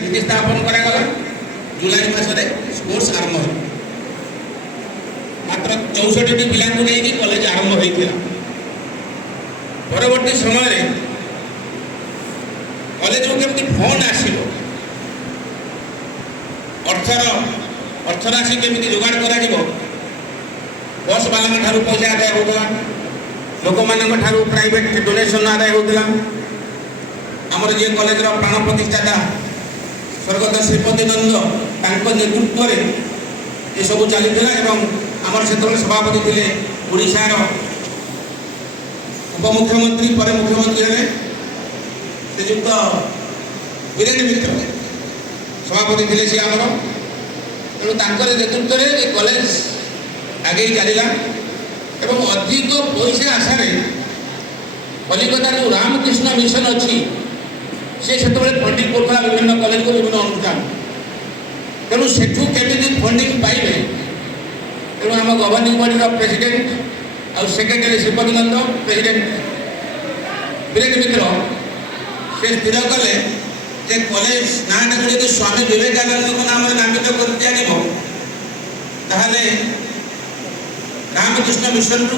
ଭିତ୍ତି ସ୍ଥାପନ କରାଗଲା। ଜୁଲାଇ ମାସରେ କୋର୍ସ ଆରମ୍ଭ ହେଲା। ମାତ୍ର 64ଟି ପିଲାଙ୍କୁ ନେଇକି କଲେଜ ଆରମ୍ଭ ହୋଇଥିଲା। ପରବର୍ତ୍ତୀ ସମୟରେ କଲେଜକୁ କେମିତି ଫଣ୍ଡ ଆସିବ, ଅର୍ଥରାଶି କେମିତି ଯୋଗାଡ଼ କରାଯିବ, ବସ୍ ବାଲାଙ୍କ ଠାରୁ ପଇସା ଆଦାୟ ହେଉଥିଲା, ଲୋକମାନଙ୍କ ଠାରୁ ପ୍ରାଇଭେଟ ଡୋନେସନ୍ ଆଦାୟ ହେଉଥିଲା। ଆମର ଯିଏ କଲେଜର ପ୍ରାଣ ପ୍ରତିଷ୍ଠାତା ସ୍ୱର୍ଗତ ଶ୍ରୀପତି ନନ୍ଦ ତାଙ୍କ ନେତୃତ୍ୱରେ ଏସବୁ ଚାଲିଥିଲା ଏବଂ ଆମର ସେତେବେଳେ ସଭାପତି ଥିଲେ ଓଡ଼ିଶାର ଉପମୁଖ୍ୟମନ୍ତ୍ରୀ, ପରେ ମୁଖ୍ୟମନ୍ତ୍ରୀ ହେଲେ ଶ୍ରୀଯୁକ୍ତ ବୀରେନ୍ଦ୍ର ମିତ୍ର ସଭାପତି ଥିଲେ ସିଏ ଆମର। ତେଣୁ ତାଙ୍କର ନେତୃତ୍ୱରେ ଏ କଲେଜ ଆଗେଇ ଚାଲିଲା ଏବଂ ଅଧିକ ପଇସା ଆଶାରେ କଲିକତାର ଯେଉଁ ରାମକୃଷ୍ଣ ମିଶନ ଅଛି ସେ ସେତେବେଳେ ଫଣ୍ଡିଂ କରୁଥିଲା ବିଭିନ୍ନ କଲେଜକୁ, ବିଭିନ୍ନ ଅନୁଷ୍ଠାନ। ତେଣୁ ସେଠୁ କେମିତି ଫଣ୍ଡିଂ ପାଇବେ, ତେଣୁ ଆମ ଗଭର୍ଣ୍ଣିଂ ବଡ଼ିର ପ୍ରେସିଡେଣ୍ଟ ଆଉ ସେକ୍ରେଟାରୀ ଶ୍ରୀପତି ନନ୍ଦ, ପ୍ରେସିଡେଣ୍ଟ ବୀରେନ୍ଦ୍ର ମିତ୍ର ସେ ସ୍ଥିର କଲେ ଯେ କଲେଜ ନାଁଟାକୁ ଯଦି ସ୍ୱାମୀ ବିବେକାନନ୍ଦଙ୍କ ନାମରେ ନାମିତ କରି ଦିଆଯିବ ତାହେଲେ ରାମକୃଷ୍ଣ ମିଶନରୁ